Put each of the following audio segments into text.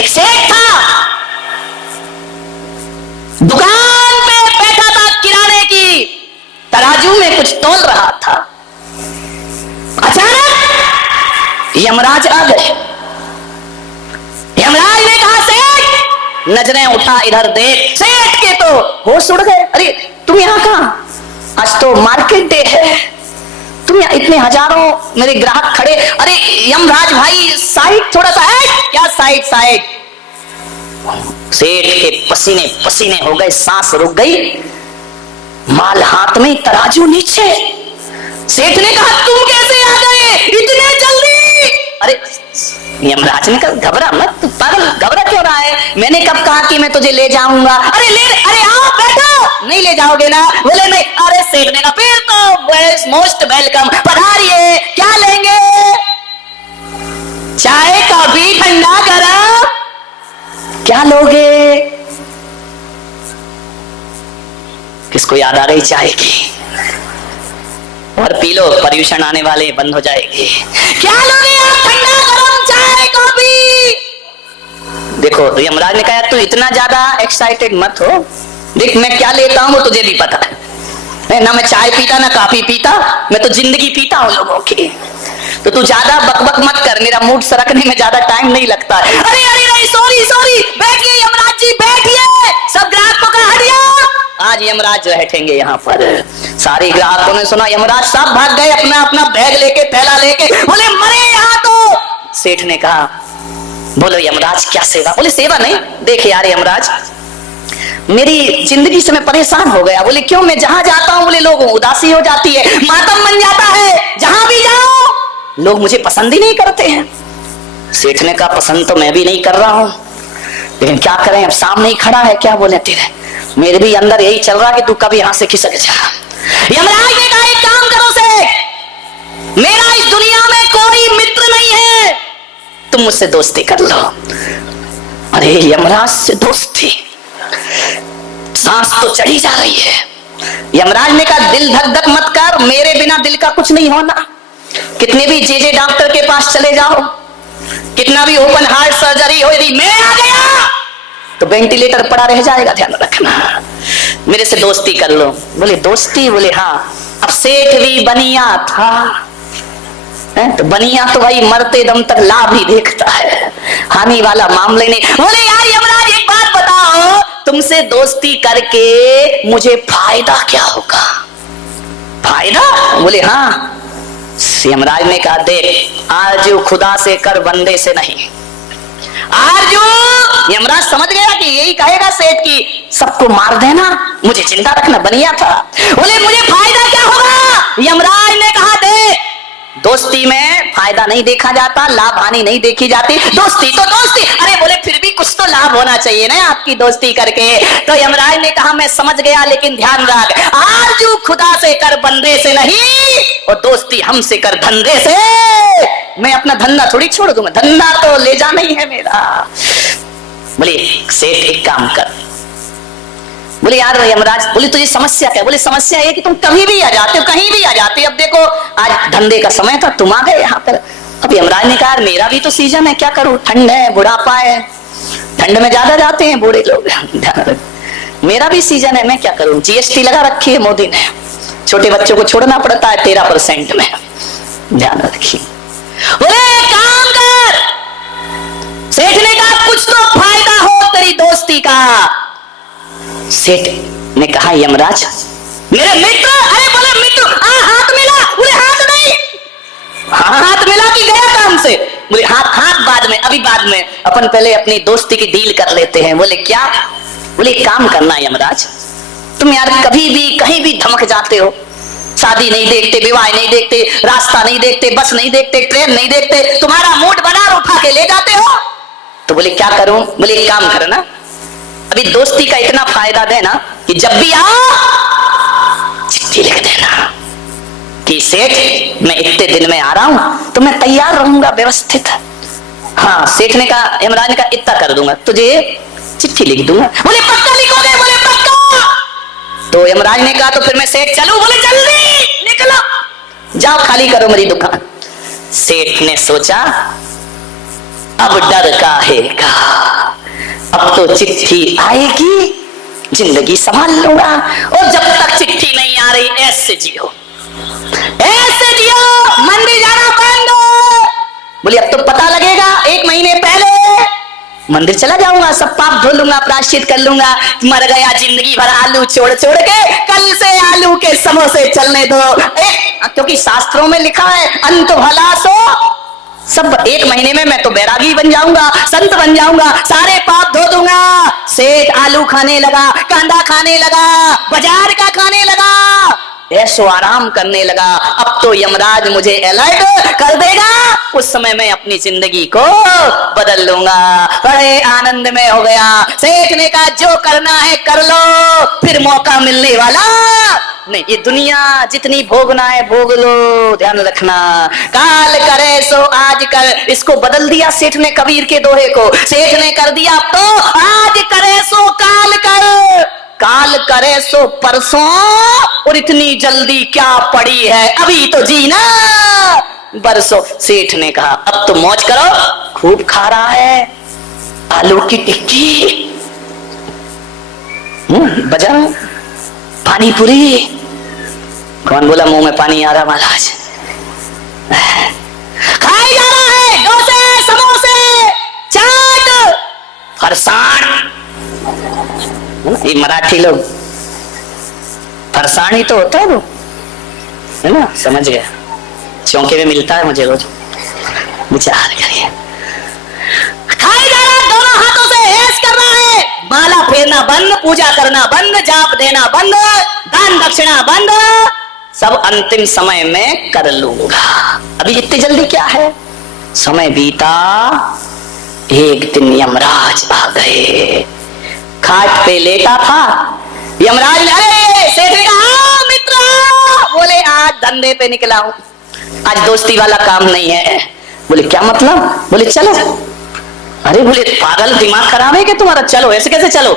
एक सेठ था, दुकान पे बैठा था किराने की, तराजू में कुछ तौल रहा था। अचानक यमराज आ गए। यमराज ने कहा सेठ, नजरें उठा इधर देख। सेठ के तो होश उड़ गए। अरे तुम यहाँ कहां? आज तो मार्केट डे है, तुम यहाँ इतने हजारों मेरे ग्राहक खड़े। अरे यमराज भाई साइड थोड़ा सा है क्या? Side side. सेठ के पसीने पसीने हो गए, सांस रुक गई, माल हाथ में, तराजू नीचे। सेठ ने कहा तुम कैसे आ गए इतने जल्दी? अरे यमराज ने कहा घबरा मत, तू पागल, घबरा क्यों रहा है? मैंने कब कहा कि मैं तुझे ले जाऊंगा? अरे आओ बैठो। नहीं ले जाओगे ना? बोले नहीं। अरे सेठ ने कहा फिर तो मोस्ट वेलकम, पधारिए, क्या लेंगे? चाय, कॉफी, ठंडा, गरम, क्या लोगे? किसको याद आ रही चाय की? और पी लो, पर्यूषण आने वाले बंद हो जाएगी। क्या लोगे आप? ठंडा, गरम, चाय, कॉफी। देखो यमराज ने कहा तू इतना ज्यादा एक्साइटेड मत हो, देख मैं क्या लेता हूं वो तुझे भी पता है ना। मैं चाय पीता ना कॉफी पीता, मैं तो जिंदगी पीता हूं लोगों की। तो तू ज्यादा बकबक मत कर, मेरा मूड सरकने में ज्यादा टाइम नहीं लगता। अरे अरे नहीं, सॉरी सॉरी, बैठिए यमराज जी बैठिए, सब ग्राहकों का हटिया। आज यमराज बैठेंगे यहाँ पर। सारे ग्राहकों ने सुना यमराज साहब भाग गए अपना अपना बैग लेके, थैला लेके, बोले मरे यहाँ तो। सेठ ने कहा बोलो यमराज क्या सेवा? बोले सेवा नहीं, देख यार यमराज मेरी जिंदगी से मैं परेशान हो गया। बोले क्यों? मैं जहां जाता हूं बोले लोगों उदासी हो जाती है, मातम बन जाता है, जहां भी जाओ लोग मुझे पसंद ही नहीं करते हैं। सेठ ने कहा पसंद तो मैं भी नहीं कर रहा हूं, लेकिन क्या करें, अब सामने ही खड़ा है, क्या बोले तेरे, मेरे भी अंदर यही चल रहा कि तू कभी यहां से खिसक जा। यमराज ने कहा एक काम करो सेठ, मेरा इस दुनिया में कोई मित्र नहीं है, तुम मुझसे दोस्ती कर लो। अरे यमराज से दोस्ती, सांस तो चढ़ी जा रही है। यमराज ने कहा दिल धक धक मत कर, मेरे बिना दिल का कुछ नहीं होना। कितने भी जे डॉक्टर के पास चले जाओ, कितना भी ओपन हार्ट सर्जरी हो, यदि मैं आ गया तो वेंटिलेटर पड़ा रह जाएगा, ध्यान रखना। मेरे से दोस्ती कर लो। बोले दोस्ती? बोले हाँ। अब सेठ भी बनिया था, तो बनिया तो भाई मरते दम तक लाभ ही देखता है, हानि वाला मामले नहीं। बोले यार यमराज एक बात बताओ, तुमसे दोस्ती करके मुझे फायदा क्या होगा? फायदा? बोले हाँ। यमराज ने कहा देख आरजू खुदा से कर, बंदे से नहीं। आरजू, यमराज समझ गया कि यही कहेगा सेठ की सबको मार देना, मुझे जिंदा रखना, बनिया था। बोले मुझे फायदा क्या होगा? यमराज ने कहा देख दोस्ती में फायदा नहीं देखा जाता, लाभ हानि नहीं देखी जाती, दोस्ती तो दोस्ती। अरे बोले फिर भी कुछ तो लाभ होना चाहिए ना आपकी दोस्ती करके। तो यमराज ने कहा मैं समझ गया, लेकिन ध्यान रख, आरजू खुदा से कर, बंदे से नहीं, और दोस्ती हमसे कर, धंधे से। मैं अपना धंधा थोड़ी छोड़ दूंगा, धंधा तो ले जाना ही है मेरा। बोले सेठ एक काम कर। बोले यार यमराज, बोले तुझे समस्या क्या? बोले समस्या ये कि तुम कभी भी आ जाते हो, कहीं भी आ जाते हो। अब देखो आज धंधे का समय था, तुम आ गए यहाँ पर। अब यमराज ने कहा मेरा भी तो सीजन है, क्या करूं, ठंड है, बुढ़ापा है, ठंड में ज्यादा जाते हैं बूढ़े लोग, मेरा भी सीजन है, मैं क्या करूं। जीएसटी लगा रखी है मोदी ने, छोटे बच्चों को छोड़ना पड़ता है 13% में, ध्यान रखिए। बोले काम कर। सेठ ने कहा कुछ तो फायदा हो तेरी दोस्ती का। सेठ ने कहा यमराज मेरे मित्र। अरे बोले मित्र, हाथ मिला। बोले हाथ नहीं, हाथ मिला कि गया काम से? बोले हाथ बाद में, अभी बाद में, अपन पहले अपनी दोस्ती की डील कर लेते हैं। बोले क्या? बोले काम करना यमराज, तुम यार कभी भी कहीं भी धमक जाते हो, शादी नहीं देखते, विवाह नहीं देखते, रास्ता नहीं देखते, बस नहीं देखते, ट्रेन नहीं देखते, तुम्हारा मूड बना उठा के ले जाते हो। तो बोले क्या करूं? बोले एक काम करना, अभी दोस्ती का इतना फायदा देना कि जब भी आओ चिट्ठी लिख देना कि सेठ मैं इतने दिन में आ रहा हूं, तो मैं तैयार रहूंगा व्यवस्थित। हाँ सेठ ने कहा, यमराज ने कहा इतना कर दूंगा, तुझे चिट्ठी लिख दूंगा। बोले पक्का लिखोगे? बोले पक्का। तो यमराज ने कहा तो फिर मैं सेठ चलूं? बोले जल्दी निकलो, जाओ खाली करो मेरी दुकान। सेठ ने सोचा अब डर काहे का, अब तो चिट्ठी आएगी, जिंदगी संभाल लूंगा। और जब तक चिट्ठी नहीं आ रही ऐसे जियो, ऐसे जियो, मंदिर जाना बंद। बोली अब तो पता लगेगा, 1 महीने पहले मंदिर चला जाऊंगा, सब पाप धो लूंगा, प्रायश्चित कर लूंगा। मर गया जिंदगी भर आलू छोड़ छोड़ के, कल से आलू के समोसे चलने दो। क्योंकि शास्त्रों में लिखा है अंत भला सो सब। 1 महीने में मैं तो बैरागी बन जाऊंगा, संत बन जाऊंगा, सारे पाप धो दूंगा। सेठ आलू खाने लगा, कांदा खाने लगा, बाजार का खाने लगा, ऐशो आराम करने लगा। अब तो यमराज मुझे अलर्ट कर देगा, उस समय मैं अपनी जिंदगी को बदल लूंगा। बड़े आनंद में हो गया। सेठ ने कहा जो करना है कर लो, फिर मौका मिलने वाला नहीं। ये दुनिया जितनी भोगना है भोग लो, ध्यान रखना। काल करे सो आज कर, इसको बदल दिया सेठ ने कबीर के दोहे को। सेठ ने कर दिया अब तो आज करे सो काल कर, काल करे सो परसों, और इतनी जल्दी क्या पड़ी है, अभी तो जीना बरसों। सेठ ने कहा अब तो मौज करो, खूब खा रहा है आलू की टिक्की, बजा पानी पूरी। कौन बोला मुंह में पानी आ रहा महाराज? खाई जा रहा है डोसे, समोसे, चाट, फरसाण। ये मराठी लोग फरसाण ही तो होता है वो, है ना, समझ गया। चौंके में मिलता है मुझे रोज, विचार करिए। खाई जा रहा, दोनों हाथों से ऐश कर रहा है, माला फेरना बंद, पूजा करना बंद, जाप देना बंद, दान दक्षिणा बंद, सब अंतिम समय में कर लूंगा। अभी इतनी जल्दी क्या है? समय बीता, एक दिन यमराज आ गए। खाट पे लेटा था यमराज ने, अरे सेठ ने कहा मित्र, बोले आज धंधे पे निकला हूं, आज दोस्ती वाला काम नहीं है। बोले क्या मतलब? बोले चलो। अरे बोले पागल, दिमाग खराब है क्या तुम्हारा? चलो, ऐसे कैसे चलो?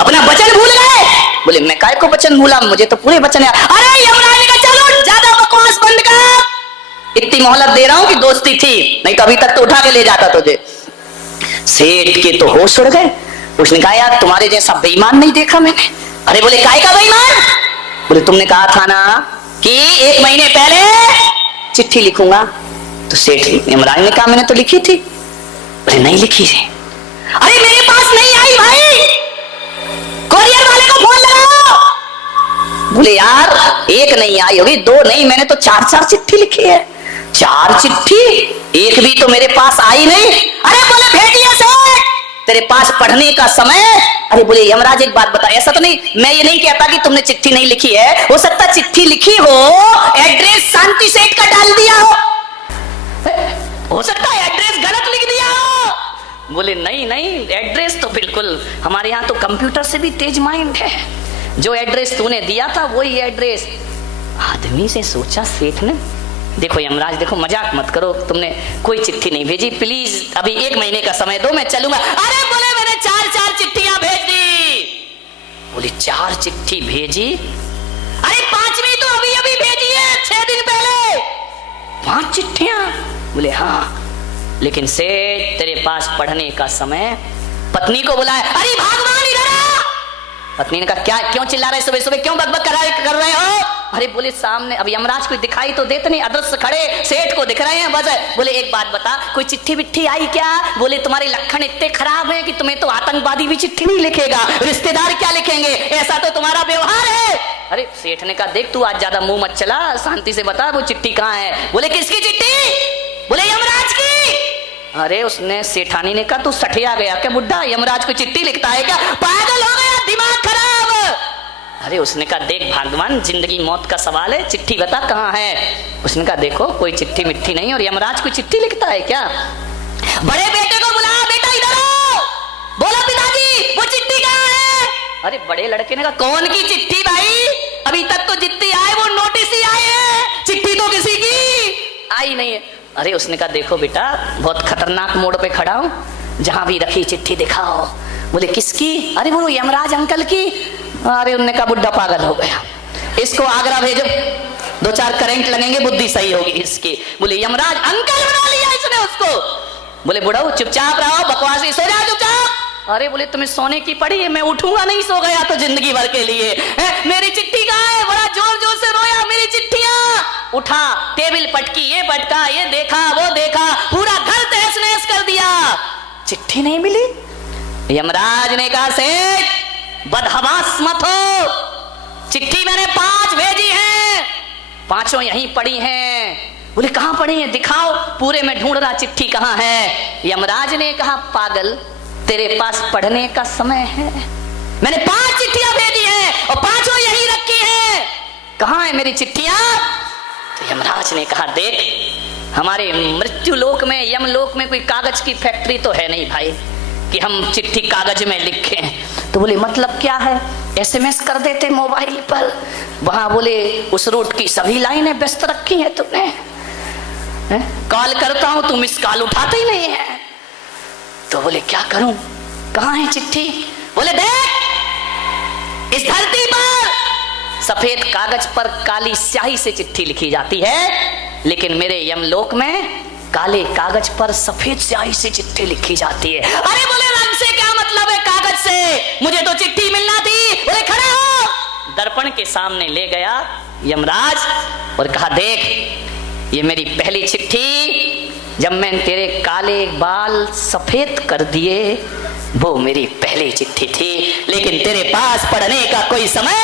अपना वचन भूल गए? बोले मैं काय को वचन भूला, मुझे तो पूरे वचन है। अरे यमराज ने कहा चलो, ज्यादा बकवास बंद कर, इतनी मोहलत दे रहा हूं कि दोस्ती थी, नहीं तो अभी तक तो उठा के ले जाता तुझे। सेठ के तो होश उड़ गए। उसने कहा यार तुम्हारे जैसा बेईमान नहीं देखा मैंने। अरे बोले काय का बेईमान? बोले तुमने कहा था ना कि 1 महीने पहले चिट्ठी लिखूंगा। तो सेठ यमराज ने कहा मैंने तो लिखी थी। बोले नहीं लिखी है। अरे मेरे पास नहीं आई भाई, कोरियर वाले को फोन लगाओ। बोले यार 1 नहीं आई होगी, 2 नहीं, मैंने तो 4 चिट्ठी लिखी है। 4 चिट्ठी, 1 भी तो मेरे पास आई नहीं। अरे बोले भेजिए सेठ, तेरे पास पढ़ने का समय। अरे बोले यमराज एक बात बता, ऐसा तो नहीं, मैं ये नहीं कहता कि तुमने चिट्ठी नहीं लिखी है, हो सकता चिट्ठी लिखी हो, एड्रेस शांति सेठ का डाल दिया हो सकता है एड्रेस गलत लिख दिया हो। बोले नहीं नहीं, एड्रेस तो बिल्कुल, हमारे यहाँ तो कंप्यूटर से भी तेज माइंड है, जो एड्रेस तूने दिया था वही एड्रेस। आदमी से सोचा सेठ ने, देखो यमराज देखो, मजाक मत करो, तुमने कोई चिट्ठी नहीं भेजी, प्लीज अभी 1 महीने का समय दो, मैं चलूंगा। अरे बोले मैंने 4 चिट्ठियां भेज दी। बोले 4 चिट्ठी भेजी? अरे 5वीं तो अभी अभी भेजी है, 6 दिन पहले। 5 चिट्ठियां? बोले हाँ, लेकिन सेठ तेरे पास पढ़ने का समय। पत्नी को बुलाया, अरे भगवान इधर आ। पत्नी ने कहा क्या, क्यों चिल्ला रहे सुबह सुबह, क्यों बकबक कर रहे हो? अरे बोले सामने अभी यमराज को दिखाई तो देते नहीं, अदृश्य खड़े सेठ को दिख रहे हैं बस। बोले एक बात बता, कोई चिट्ठी विट्ठी आई क्या? बोले तुम्हारे लक्षण इतने खराब हैं कि तुम्हें तो आतंकवादी भी चिट्ठी नहीं लिखेगा, रिश्तेदार क्या लिखेंगे, ऐसा तो तुम्हारा व्यवहार है। अरे सेठ ने कहा देख तू आज ज्यादा मुंह मत चला, शांति से बता वो चिट्ठी कहाँ है। बोले किसकी चिट्ठी? बोले यमराज की। अरे उसने, सेठानी ने कहा तू सठिया गया क्या बुड्ढा, यमराज को चिट्ठी लिखता है क्या, पागल हो गया, दिमाग खराब। अरे उसने कहा देख भगवान, जिंदगी मौत का सवाल है, चिट्ठी बता कहाँ है। उसने कहा देखो कोई चिट्ठी मिट्ठी नहीं, और यमराज को चिट्ठी लिखता है क्या? बड़े बेटे को बुलाया, बेटा इधर आओ। बोला पिताजी वो चिट्ठी कहाँ है? अरे बड़े लड़के ने कहा कौन की चिट्ठी भाई, अभी तक तो जितनी आए वो नोटिस ही आए हैं, चिट्ठी तो किसी की आई नहीं है। अरे उसने कहा देखो बेटा बहुत खतरनाक मोड़ पे खड़ा हूं, जहां भी रखी चिट्ठी दिखाओ। बोले किसकी? अरे वो यमराज अंकल की। अरे उन्होंने कहा बुड्ढा पागल हो गया, इसको आगरा भेजो, 2-4 करंट लगेंगे, बुद्धि सही होगी इसकी। बोले यमराज अंकल बना लिया इसने उसको। बोले बुढ़ाओ चुपचाप रहो, बकवासी, सो जाओ चुपचाप, अरे बोले तुम्हें सोने की पड़ी है, मैं उठूंगा नहीं, सो गया तो जिंदगी भर के लिए। मेरी चिट्ठी कहाँ है? बड़ा जोर जोर से रोया, मेरी चिट्ठियां। उठा, टेबल पटकी, ये पटका, ये देखा, वो देखा, पूरा घर तहस नहस कर दिया, चिट्ठी नहीं मिली। यमराज ने कहा सेठ बदहवास मत हो, चिट्ठी मैंने 5 भेजी है, 5 यहीं पड़ी हैं। बोले कहां पड़ी हैं? दिखाओ। पूरे में ढूंढ रहा, चिट्ठी कहां है। यमराज ने कहा पागल, तेरे पास पढ़ने का समय है, मैंने 5 चिट्ठियां भेजी हैं और 5 यहीं रखी हैं, कहां है मेरी चिट्ठियां? तो यमराज ने कहा देख, हमारे मृत्यु लोक में, यमलोक में कोई कागज की फैक्ट्री तो है नहीं भाई कि हम चिट्ठी कागज में लिखें। तो बोले मतलब क्या है? SMS कर देते मोबाइल पर। वहां बोले उस रूट की सभी लाइनें व्यस्त रखी हैं तुमने, कॉल करता हूं तुम इस कॉल उठाते ही नहीं है। तो बोले क्या करूं, कहां है चिट्ठी? बोले देख, इस धरती पर सफेद कागज पर काली स्याही से चिट्ठी लिखी जाती है, लेकिन मेरे यमलोक में काले कागज पर सफेद स्याही से चिट्ठी लिखी जाती है। अरे बोले रंग से क्या मतलब है, कागज से, मुझे तो चिट्ठी मिलना थी। बोले खड़े हो। दर्पण के सामने ले गया यमराज और कहा देख, ये मेरी पहली चिट्ठी, जब मैंने तेरे काले बाल सफेद कर दिए वो मेरी पहली चिट्ठी थी, लेकिन तेरे पास पढ़ने का कोई समय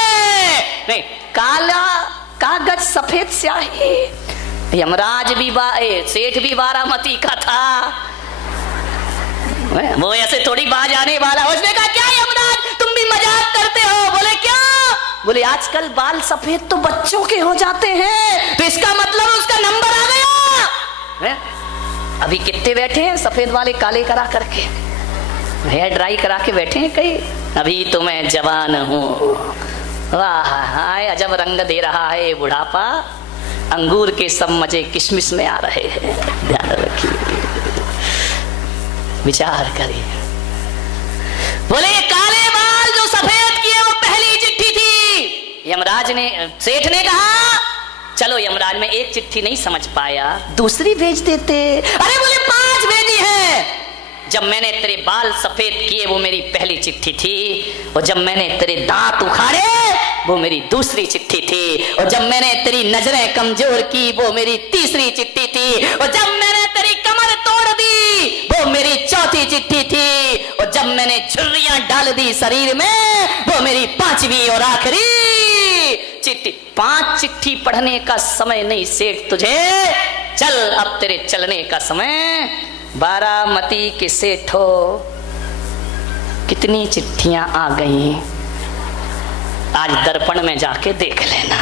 नहीं। काला कागज सफेद स्याही। यमराज भी सेठ भी बारामती का था, वो ऐसे थोड़ी बाज आने वाला। उसने कहा क्या यमराज तुम भी मजाक करते हो? बोले क्या? बोले आजकल बाल सफेद तो बच्चों के हो जाते हैं, तो इसका मतलब उसका नंबर आ गया। अभी कितने बैठे हैं सफेद वाले काले करा करके, हेयर ड्राई करा के बैठे हैं कई। अभी तो मैं जवान हूँ, वाह हाय अजब रंग दे रहा है बुढ़ापा, अंगूर के सब मजे किशमिश में आ रहे हैं। ध्यान रखिए, विचार करिए। बोले काले बाल जो सफेद किए वो पहली चिट्ठी थी। यमराज ने, सेठ ने कहा चलो यमराज में एक चिट्ठी नहीं समझ पाया, दूसरी भेज देते। अरे बोले 5 भेजी है। जब मैंने तेरे बाल सफेद किए वो मेरी पहली चिट्ठी थी, और जब मैंने तेरे दांत उखाड़े वो मेरी दूसरी चिट्ठी थी, और जब मैंने तेरी नजरें कमजोर की वो मेरी तीसरी चिट्ठी थी, और जब मैंने तेरी कमर तोड़ दी वो मेरी चौथी चिट्ठी थी, और जब मैंने झुर्रियां डाल दी शरीर में वो मेरी 5वीं और आखिरी चिट्ठी। 5 चिट्ठी पढ़ने का समय नहीं सेठ तुझे, चल अब तेरे चलने का समय। बारामती के सेठो कितनी चिट्ठियां आ गई, आज दर्पण में जाके देख लेना।